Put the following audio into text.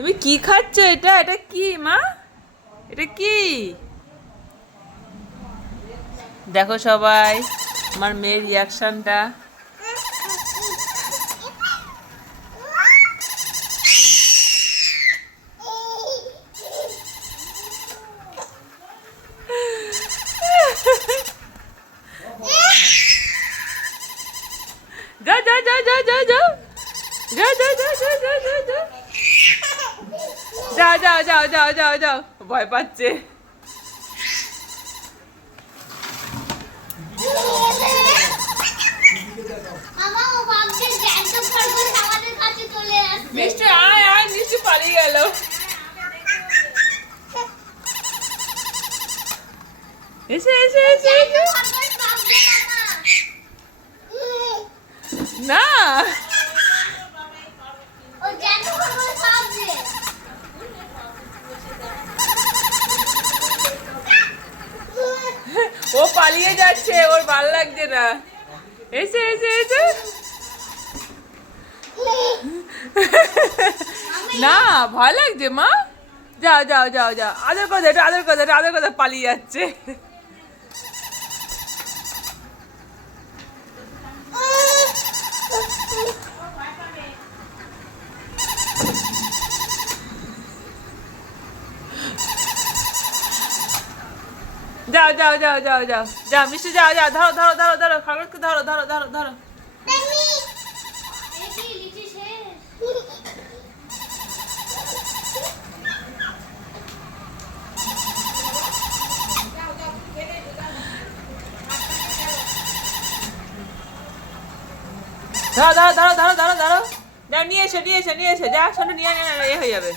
তুমি কি খাচ্ছ? এটা এটা কি মা? এটা কি? দেখো সবাই আমার মেয়ের রিয়াকশনটা। যাও যাও যাও যাও যাও যাও যাও যাও যাও যাও যাও যাও যাও যাও যাও যাও যাও যাও যাও ভয় পাচ্ছে। মিষ্টি আয় আয়, মিষ্টি পালিয়ে গেল। এসে এসে এসে না, ও পালিয়ে যাচ্ছে, ওর ভাল লাগছে না। এসে এসে এসে না, ভয় লাগছে মা। যাও যাও যাও যাও, আদর কথা, এটা আদর কথা, এটা আদর কথা, পালিয়ে যাচ্ছে। যাও যাও যাও যাও যাও যাও মিষ্টি, যাও যাও, ধরো ধরো ধরো ধরো, খরগোশকে ধরো ধরো ধরো ধরো। ধরো ধরো ধরো ধরো ধরো ধরো, যাও নিয়ে এসো নিয়ে এসো নিয়ে এসো, যা শোনো নিয়ে এ হয়ে যাবে।